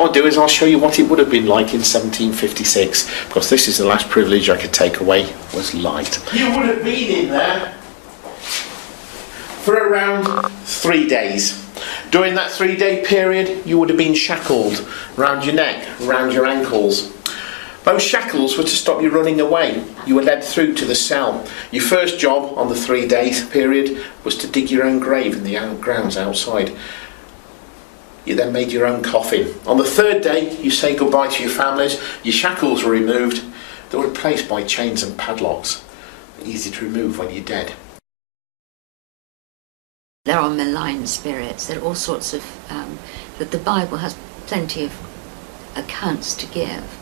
What I'll do is I'll show you what it would have been like in 1756, because this is the last privilege I could take away, was light. You would have been in there for around 3 days. During that 3-day period, you would have been shackled around your neck, around your ankles. Those shackles were to stop you running away. You were led through to the cell. Your first job on the 3-day period was to dig your own grave in the grounds outside. You then made your own coffin. On the 3rd day, you say goodbye to your families. Your shackles were removed. They were replaced by chains and padlocks. Easy to remove when you're dead. There are malign spirits. There are all sorts of... that the Bible has plenty of accounts to give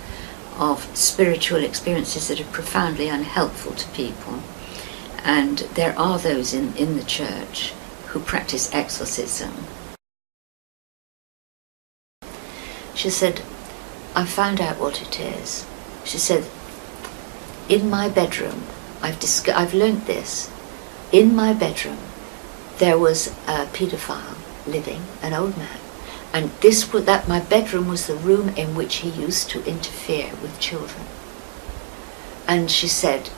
of spiritual experiences that are profoundly unhelpful to people. And there are those in the church who practice exorcism. She said, I found out what it is. She said, in my bedroom, I've learnt this. In my bedroom, there was a paedophile living, an old man. And my bedroom was the room in which he used to interfere with children. And she said,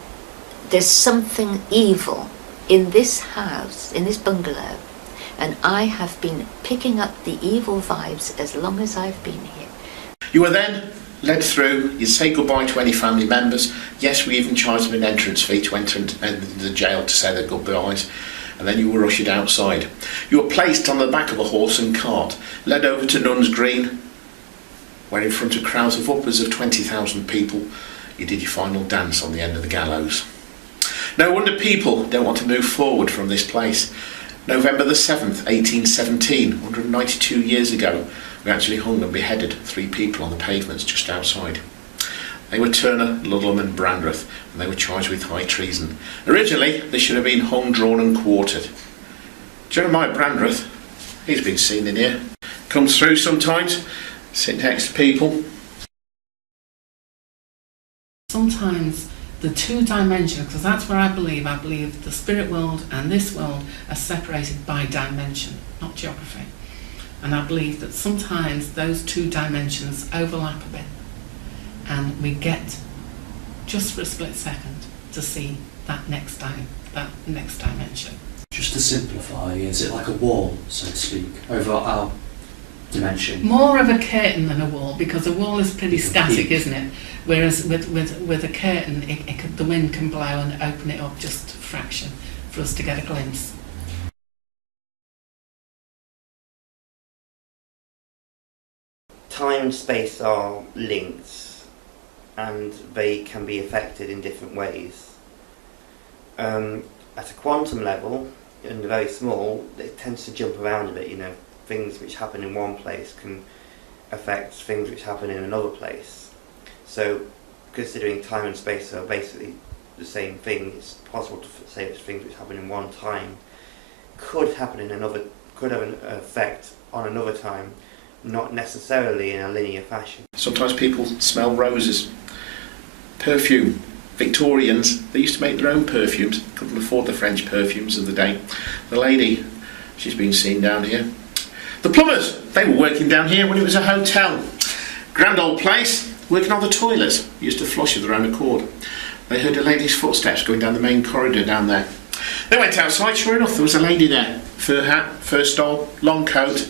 there's something evil in this house, in this bungalow, and I have been picking up the evil vibes as long as I've been here. You were then led through. You say goodbye to any family members. Yes, we even charged them an entrance fee to enter into the jail to say their goodbyes. And then you were ushered outside. You were placed on the back of a horse and cart, led over to Nuns Green, where in front of crowds of upwards of 20,000 people, you did your final dance on the end of the gallows. No wonder people don't want to move forward from this place. November the 7th, 1817, 192 years ago, we actually hung and beheaded 3 people on the pavements just outside. They were Turner, Ludlam and Brandreth, and they were charged with high treason. Originally, they should have been hung, drawn and quartered. Jeremiah Brandreth, he's been seen in here, comes through sometimes, sit next to people. Sometimes the 2 dimensions, because that's where I believe the spirit world and this world are separated by dimension, not geography. And I believe that sometimes those 2 dimensions overlap a bit. And we get, just for a split second, to see that next dimension. Just to simplify, is it like a wall, so to speak, over our dimension? More of a curtain than a wall, because a wall is pretty static, isn't it? Whereas with a curtain, the wind can blow and open it up just a fraction for us to get a glimpse. Time and space are linked, and they can be affected in different ways. At a quantum level, and very small, it tends to jump around a bit. You know, things which happen in one place can affect things which happen in another place. So, considering time and space are basically the same thing, it's possible to say that things which happen in one time could happen in another, could have an effect on another time, not necessarily in a linear fashion. Sometimes people smell roses. Perfume. Victorians, they used to make their own perfumes, couldn't afford the French perfumes of the day. The lady, she's been seen down here. The plumbers, they were working down here when it was a hotel. Grand old place, working on the toilets, used to flush of their own accord. They heard a lady's footsteps going down the main corridor down there. They went outside, sure enough, there was a lady there. Fur hat, fur stole, long coat.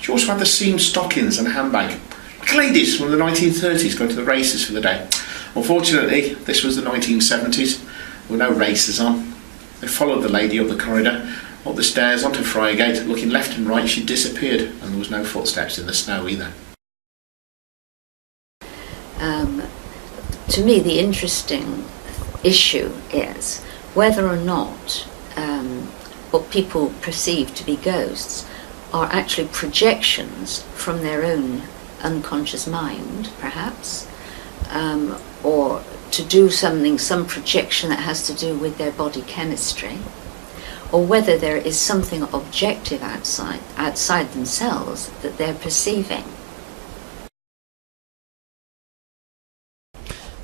She also had the seamed stockings and a handbag. Like ladies from the 1930s going to the races for the day. Unfortunately, this was the 1970s. There were no races on. They followed the lady up the corridor, up the stairs, onto Friargate. Looking left and right, she disappeared, and there was no footsteps in the snow either. To me, the interesting issue is whether or not what people perceive to be ghosts are actually projections from their own unconscious mind, perhaps, or to do something, some projection that has to do with their body chemistry, or whether there is something objective outside themselves that they're perceiving.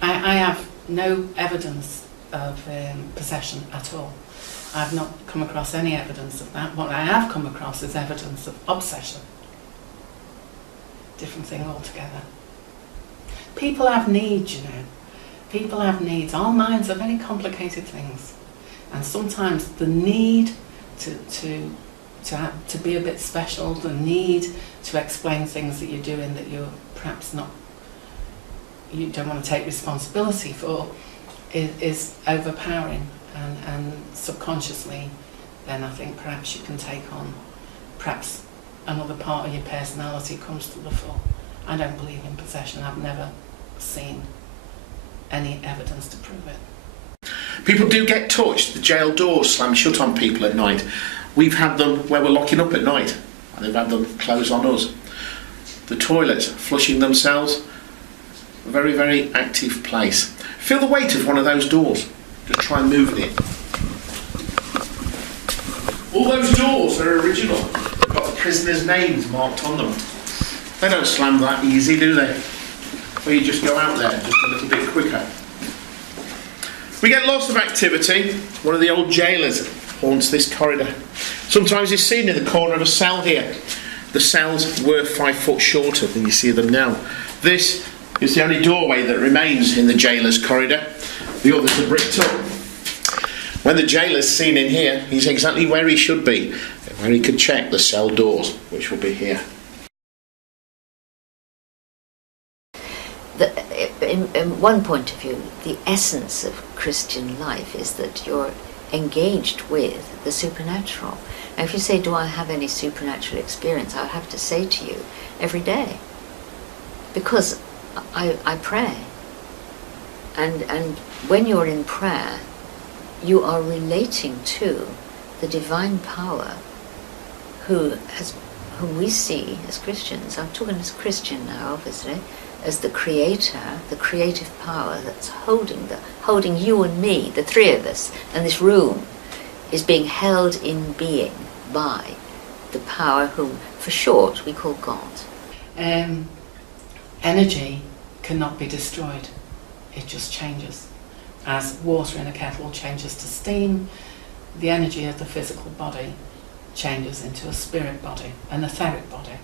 I have no evidence of possession at all. I've not come across any evidence of that. What I have come across is evidence of obsession. different thing altogether. People have needs, you know. People have needs. Our minds are very complicated things, and sometimes the need to be a bit special, the need to explain things that you're doing that you're perhaps not, you don't want to take responsibility for, is overpowering, and subconsciously then I think perhaps you can take on, perhaps another part of your personality comes to the fore. I don't believe in possession. I've never seen any evidence to prove it. People do get touched. The jail doors slam shut on people at night. We've had them where we're locking up at night, and they've had them close on us. The toilets flushing themselves. A very, very active place. Feel the weight of one of those doors. Just try and move it. All those doors are original. They've got the prisoners' names marked on them. They don't slam that easy, do they? Or you just go out there just a little bit quicker. We get lots of activity. One of the old jailers haunts this corridor. Sometimes he's seen in the corner of a cell here. The cells were 5 foot shorter than you see them now. This is the only doorway that remains in the jailer's corridor. The others are bricked up. When the jailer's seen in here, he's exactly where he should be, where he could check the cell doors, which will be here. In one point of view, the essence of Christian life is that you're engaged with the supernatural. Now, if you say, do I have any supernatural experience, I have to say to you, every day. Because I pray. And when you're in prayer, you are relating to the divine power whom we see as Christians. I'm talking as Christian now, obviously, as the creator, the creative power that's holding you and me, the three of us, and this room is being held in being by the power whom, for short, we call God. Energy cannot be destroyed. It just changes. As water in a kettle changes to steam, the energy of the physical body changes into a spirit body, an etheric body.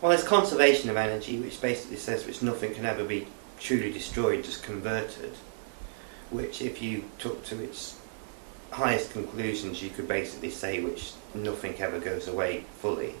Well, there's conservation of energy, which basically says which nothing can ever be truly destroyed, just converted, which if you took to its highest conclusions, you could basically say which nothing ever goes away fully.